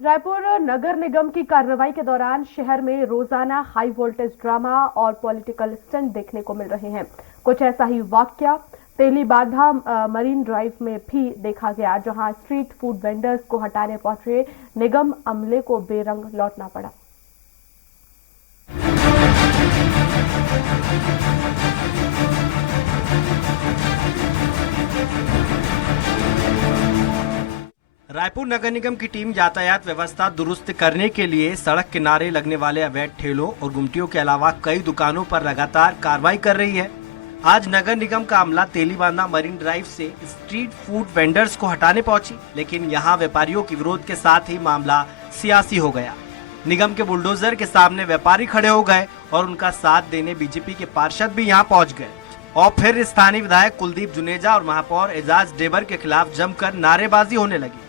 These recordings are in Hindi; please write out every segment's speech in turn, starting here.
रायपुर नगर निगम की कार्रवाई के दौरान शहर में रोजाना हाई वोल्टेज ड्रामा और पॉलिटिकल स्टंट देखने को मिल रहे हैं। कुछ ऐसा ही वाकया तेलीबांधा मरीन ड्राइव में भी देखा गया, जहां स्ट्रीट फूड वेंडर्स को हटाने पहुंचे निगम अमले को बेरंग लौटना पड़ा। रायपुर नगर निगम की टीम यातायात व्यवस्था दुरुस्त करने के लिए सड़क किनारे लगने वाले अवैध ठेलों और गुमटियों के अलावा कई दुकानों पर लगातार कार्रवाई कर रही है। आज नगर निगम का अमला तेलीबांधा मरीन ड्राइव से स्ट्रीट फूड वेंडर्स को हटाने पहुंची, लेकिन यहां व्यापारियों के विरोध के साथ ही मामला सियासी हो गया। निगम के बुलडोजर के सामने व्यापारी खड़े हो गए और उनका साथ देने बीजेपी के पार्षद भी यहां पहुंच गए और फिर स्थानीय विधायक कुलदीप जुनेजा और महापौर एजाज डेबर के खिलाफ जमकर नारेबाजी होने लगी।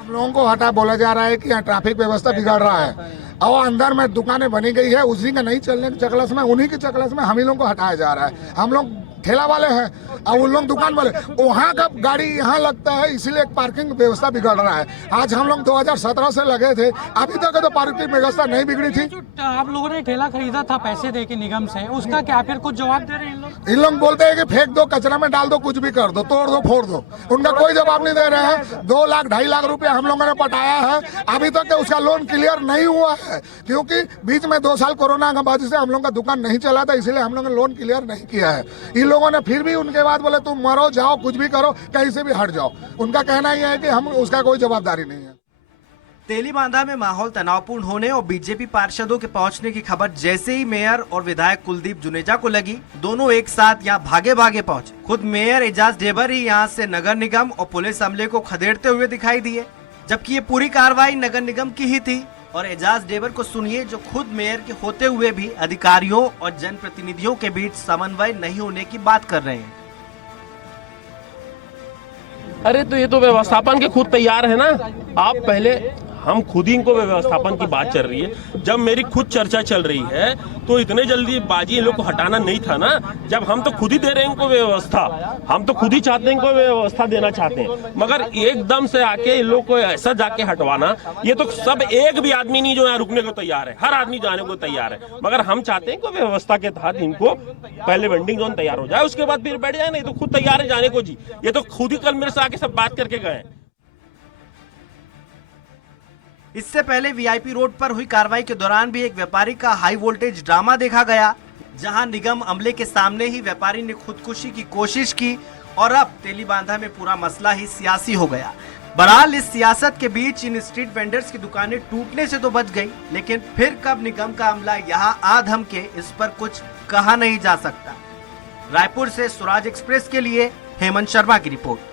हम लोगों को हटा बोला जा रहा है कि यहाँ ट्रैफिक व्यवस्था बिगड़ रहा है और अंदर में दुकानें बनी गई है, उसी का नहीं चलने के चकलस में, उन्हीं के चकलस में हम ही लोगों को हटाया जा रहा है। हम लोग ठेला वाले हैं और उन लोग दुकान वाले, वहाँ का गाड़ी यहाँ लगता है, इसीलिए पार्किंग व्यवस्था बिगड़ रहा है। आज हम लोग 2017 से लगे थे, अभी तक तो पार्किंग व्यवस्था नहीं बिगड़ी थी। आप लोगों ने ठेला खरीदा था पैसे दे के निगम से, उसका क्या फिर कुछ जवाब दे रहे हैं इन लोग बोलते हैं कि फेंक दो, कचरा में डाल दो, कुछ भी कर दो, तोड़ दो, फोड़ दो। उनका कोई जवाब नहीं दे रहे हैं। 2 लाख 2.5 लाख रुपया हम लोगों ने पटाया है, अभी तक उसका लोन क्लियर नहीं हुआ है, क्योंकि बीच में 2 साल कोरोना की वजह से हम लोग का दुकान नहीं चला था, इसलिए हम लोग ने लोन क्लियर नहीं किया है। इन लोगों ने फिर भी उनके बाद बोले तुम मरो, जाओ, कुछ भी करो, कहीं से भी हट जाओ। उनका कहना यह है कि हम उसका कोई जवाबदारी नहीं है। तेलीबांधा में माहौल तनावपूर्ण होने और बीजेपी पार्षदों के पहुंचने की खबर जैसे ही मेयर और विधायक कुलदीप जुनेजा को लगी, दोनों एक साथ यहां भागे भागे पहुंचे। खुद मेयर एजाज डेबर ही यहां से नगर निगम और पुलिस अमले को खदेड़ते हुए दिखाई दिए, जबकि ये पूरी कार्रवाई नगर निगम की ही थी। और एजाज डेबर को सुनिए, जो खुद मेयर के होते हुए भी अधिकारियों और जनप्रतिनिधियों के बीच समन्वय नहीं होने की बात कर रहे हैं। अरे तो ये तो व्यवस्थापन के खुद तैयार है ना। आप पहले, हम खुद ही इनको व्यवस्थापन की बात चल रही है। जब मेरी खुद चर्चा चल रही है तो इतने जल्दी बाजी इन लोग को हटाना नहीं था ना। जब हम तो खुद ही दे रहे हैं इनको व्यवस्था, हम तो खुद ही चाहते हैं इनको व्यवस्था देना चाहते हैं, मगर एकदम से आके इन लोग को ऐसा जाके हटवाना, ये तो सब एक भी आदमी नहीं जो यहाँ रुकने को तैयार है, हर आदमी जाने को तैयार है। मगर हम चाहते हैं कि व्यवस्था के तहत इनको पहले वेंडिंग जोन तैयार हो जाए, उसके बाद फिर बैठ जाए। नहीं तो खुद तैयार है जाने को जी, ये तो खुद ही कल मेरे से आके सब बात करके गए। इससे पहले वीआईपी रोड पर हुई कार्रवाई के दौरान भी एक व्यापारी का हाई वोल्टेज ड्रामा देखा गया, जहां निगम अमले के सामने ही व्यापारी ने खुदकुशी की कोशिश की और अब तेलीबांधा में पूरा मसला ही सियासी हो गया। बहरहाल इस सियासत के बीच इन स्ट्रीट वेंडर्स की दुकानें टूटने से तो बच गई, लेकिन फिर कब निगम का अमला यहाँ आ धमके, इस पर कुछ कहा नहीं जा सकता। रायपुर से स्वराज एक्सप्रेस के लिए हेमंत शर्मा की रिपोर्ट।